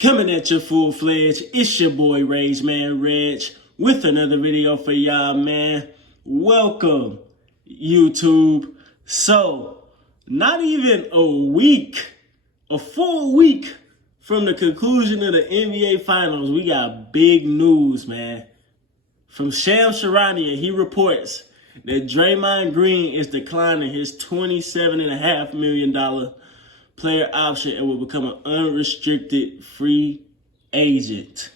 Coming at you full-fledged, it's your boy Regg, with another video for y'all, man. Welcome, YouTube. So, not even a full week from the conclusion of the NBA Finals, we got big news, man. From Sham Charania, he reports that Draymond Green is declining his $27.5 million player option and will become an unrestricted free agent.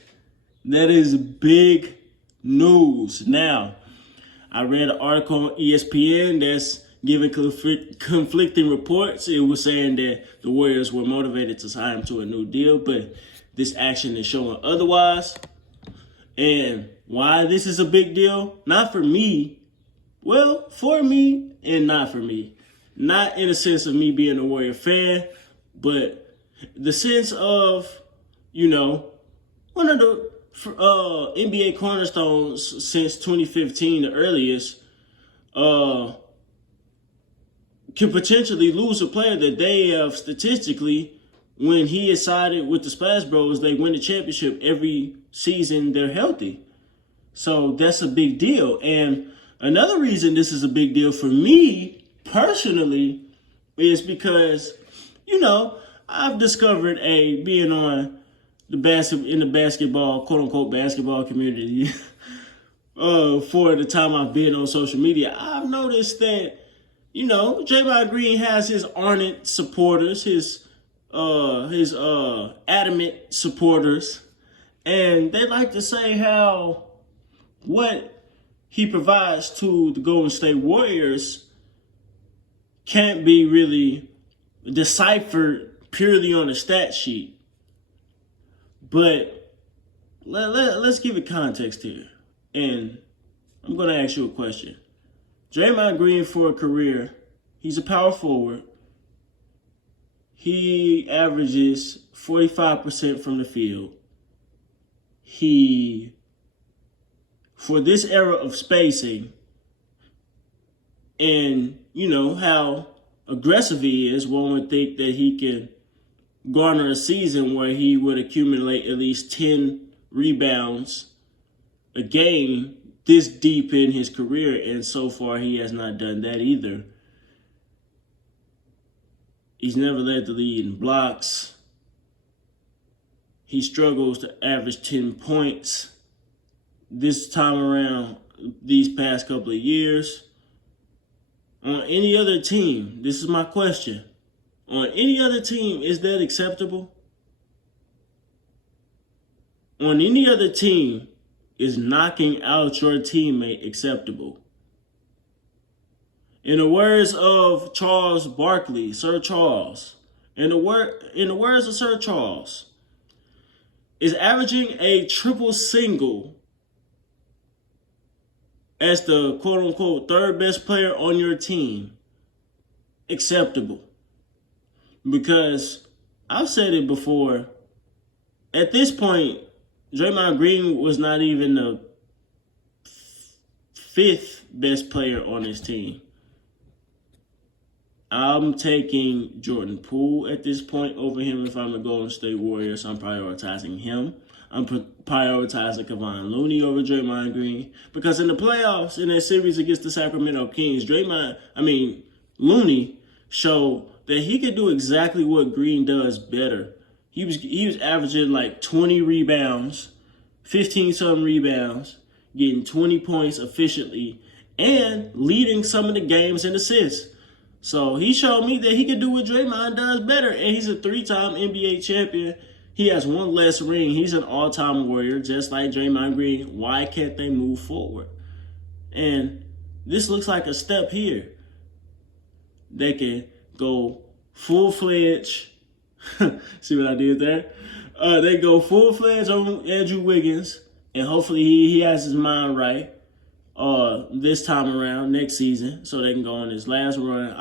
That is big news. Now, I read an article on ESPN that's giving conflicting reports. It was saying that the Warriors were motivated to sign him to a new deal, but this action is showing otherwise. And why this is a big deal? Not for me. Well, for me and not for me. Not in the sense of me being a Warrior fan, but the sense of, one of the NBA cornerstones since 2015, the earliest, can potentially lose a player that they have statistically, when he is sided with the Splash Bros, they win the championship every season they're healthy. So that's a big deal. And another reason this is a big deal for me personally is because, I've discovered being on in the basketball, quote unquote basketball community, for the time I've been on social media, I've noticed that, Draymond Green has his ardent supporters, his adamant supporters, and they like to say how what he provides to the Golden State Warriors can't be really deciphered purely on a stat sheet. But let's give it context here. And I'm going to ask you a question. Draymond Green, for a career, he's a power forward. He averages 45% from the field. For this era of spacing, and how aggressive he is, one would think that he can garner a season where he would accumulate at least 10 rebounds a game this deep in his career, and so far he has not done that either. He's never led the league in blocks. He struggles to average 10 points this time around, these past couple of years. On any other team, this is my question. On any other team, is that acceptable? On any other team, is knocking out your teammate acceptable? In the words of Charles Barkley, Sir Charles, in the words of Sir Charles, is averaging a triple single as the quote-unquote third best player on your team acceptable? Because I've said it before, at this point, Draymond Green was not even the fifth best player on his team. I'm taking Jordan Poole at this point over him. If I'm a Golden State Warrior, so I'm prioritizing him. I'm prioritizing Kevon Looney over Draymond Green. Because in the playoffs, in that series against the Sacramento Kings, Looney showed that he could do exactly what Green does better. He was averaging like 20 rebounds, 15-something rebounds, getting 20 points efficiently, and leading some of the games in assists. So he showed me that he could do what Draymond does better. And he's a 3-time NBA champion. He has one less ring. He's an all-time Warrior, just like Draymond Green. Why can't they move forward? And this looks like a step here. They can go full-fledged. See what I did there? They go full-fledged on Andrew Wiggins, and hopefully he has his mind right this time around, next season, so they can go on his last run.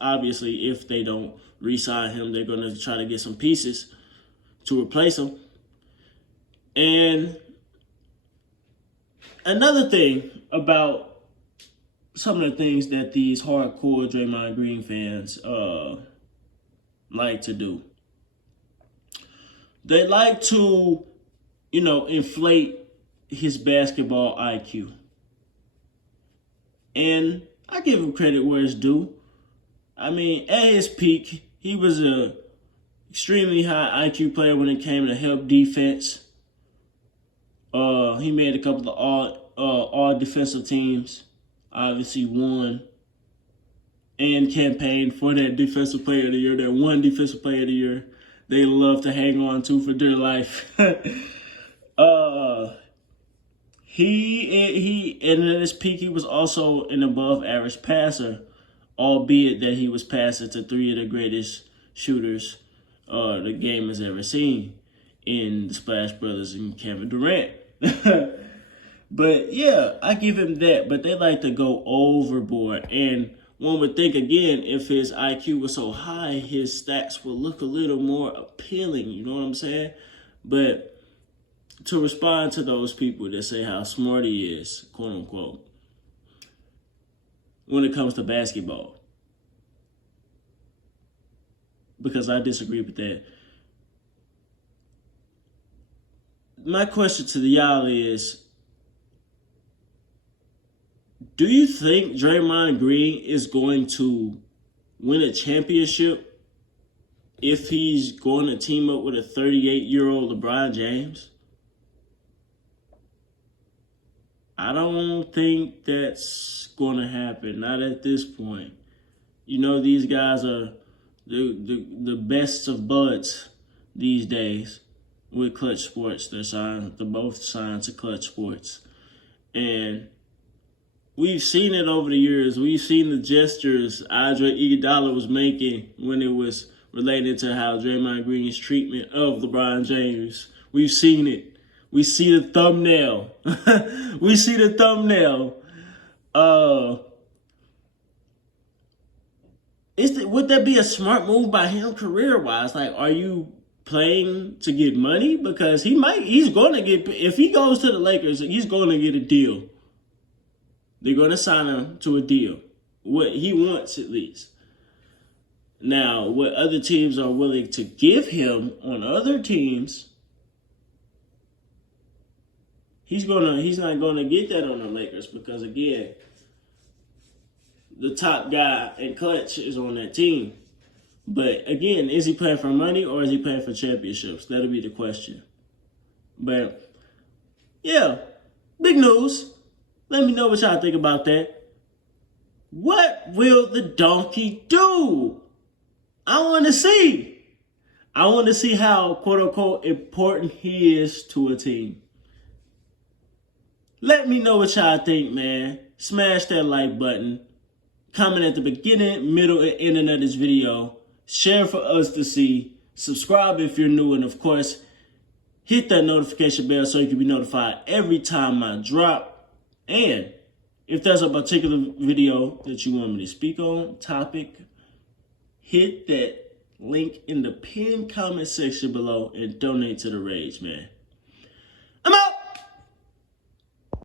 Obviously, if they don't re-sign him, they're going to try to get some pieces to replace him. And another thing about some of the things that these hardcore Draymond Green fans like to do. they like to, inflate his basketball IQ. And I give him credit where it's due. I mean, at his peak, he was a extremely high IQ player when it came to help defense. He made a couple of all defensive teams. Obviously won and campaigned for that defensive player of the year, that one defensive player of the year they love to hang on to for dear life. He and at his peak he was also an above average passer, albeit that he was passing to three of the greatest shooters the game has ever seen in the Splash Brothers and Kevin Durant. But yeah, I give him that. But they like to go overboard. And one would think, again, if his IQ was so high, his stats would look a little more appealing. You know what I'm saying? But to respond to those people that say how smart he is, quote unquote, when it comes to basketball, because I disagree with that. My question to y'all is, do you think Draymond Green is going to win a championship if he's going to team up with a 38-year-old LeBron James? I don't think that's going to happen, not at this point. These guys are the best of buds these days with Clutch Sports. They're both signed to Clutch Sports. And we've seen it over the years. We've seen the gestures Andre Iguodala was making when it was related to how Draymond Green's treatment of LeBron James. We've seen it. We see the thumbnail. We see the thumbnail. Would that be a smart move by him career-wise? Like, are you playing to get money? Because he's going to get, if he goes to the Lakers, he's going to get a deal. They're going to sign him to a deal. What he wants, at least. Now, what other teams are willing to give him on other teams, he's not going to get that on the Lakers because, again, the top guy in Clutch is on that team. But, again, is he playing for money or is he playing for championships? That'll be the question. But, yeah, big news. Let me know what y'all think about that. What will the donkey do? I want to see. I want to see how, quote unquote, important he is to a team. Let me know what y'all think, man. Smash that like button. Comment at the beginning, middle, and ending of this video. Share for us to see. Subscribe if you're new. And, of course, hit that notification bell so you can be notified every time I drop. And if there's a particular video that you want me to speak on, topic, hit that link in the pinned comment section below and donate to the Rage, man.